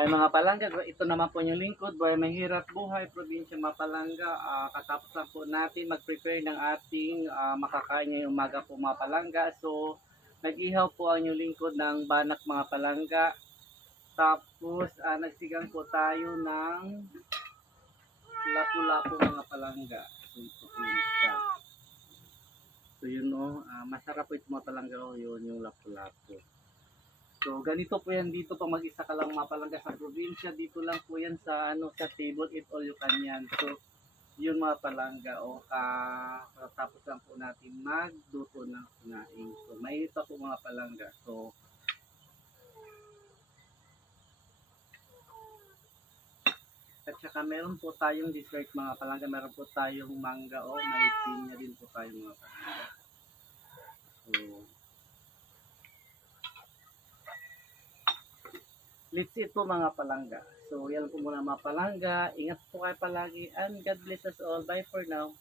Ay mga palangga, ito naman po yung lingkod, Buhay Mahirap Buhay, Probinsya Mapalanga. Katapos lang po natin mag-prepare ng ating makakain ngayong umaga po mga palangga. So, nag-ihaw po ang yung lingkod ng banak mga palangga. Tapos, nagsigang po tayo ng lapu-lapu mga palangga. So, yun o, masarap po ito mga palangga o yun yung lapu-lapu. So, ganito po yan dito pag mag-isa ka lang mapalangga sa probinsya. Dito lang po yan sa, sa table, eat all you can yan. So, yun mga palangga. Tapos lang po natin magluto ng sinaing. So, mainit pa po mga palangga. So, at saka meron po tayong dessert mga palangga. Meron po tayong mangga o may pinya din po tayo mga palangga. So, let's eat po mga palangga. So, yan po muna mga palangga. Ingat po kayo palagi and God bless us all. Bye for now.